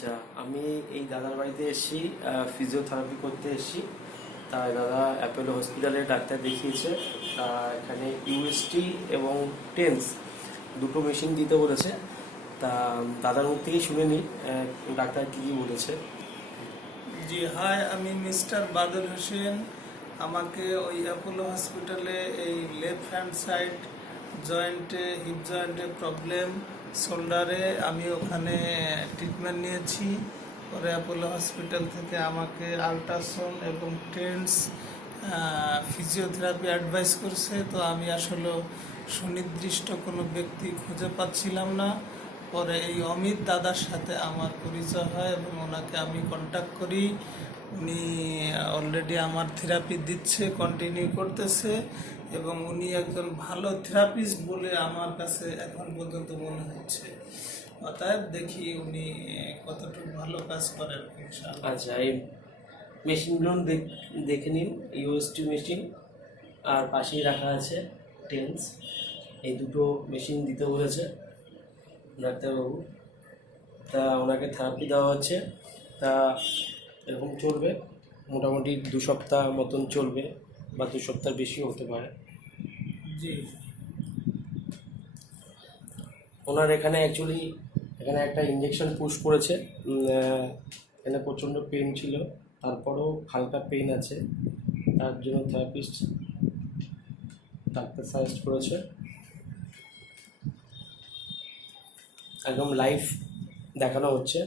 আচ্ছা, আমি এই দাদার বাড়িতে এসেছি, ফিজিওথেরাপি করতে এসেছি। তা দাদা অ্যাপোলো হসপিটালে ডাক্তার দেখিয়েছে। তা এখানে ইউএসটি এবং টেন্স দুটো মেশিন দিতে বলেছে। তা দাদার মুখ থেকেই শুনে নিই ডাক্তার কী কী বলেছে। জি হাই, আমি মিস্টার বাদল হোসেন। আমাকে ওই অ্যাপোলো হসপিটালে এই লেফট হ্যান্ড সাইড জয়েন্টে, হিপ জয়েন্টে প্রবলেম, শোল্ডারে আমি ওখানে ট্রিটমেন্ট নিয়েছি। পরে অ্যাপোলো হসপিটাল থেকে আমাকে আল্ট্রাসাউন্ড এবং টেন্স ফিজিওথেরাপি অ্যাডভাইস করছে। তো আমি আসলে সুনির্দিষ্ট কোনো ব্যক্তি খুঁজে পাচ্ছিলাম না। পরে এই অমিত দাদার সাথে আমার পরিচয় হয় এবং ওনাকে আমি কন্ট্যাক্ট করি। উনি অলরেডি আমার থেরাপি দিচ্ছে, কন্টিনিউ করতেছে এবং উনি একজন ভালো থেরাপিস্ট বলে আমার কাছে এখন পর্যন্ত মনে হচ্ছে। অতএব দেখি উনি কতটুকু ভালো কাজ করেন ইনশাআল্লাহ। আচ্ছা, এই মেশিনগুলো দেখে নিন। ইউএসটি মেশিন আর পাশেই রাখা আছে টেন্স। এই দুটো মেশিন দিতে বলেছে ডাক্তারবাবু। তা ওনাকে থেরাপি দেওয়া হচ্ছে। তা এরকম চলবে মোটামুটি 2 সপ্তাহ মতন চলবে, বা 2 সপ্তাহ বেশিও হতে পারে। জি, ওনার এখানে এখানে একটা ইঞ্জেকশন পুশ করেছে। এখানে প্রচণ্ড পেন ছিল, তারপরেও হালকা পেন আছে। তার জন্য থেরাপিস্ট ডাক্তার সাজেস্ট করেছে। একদম লাইভ দেখানো হচ্ছে।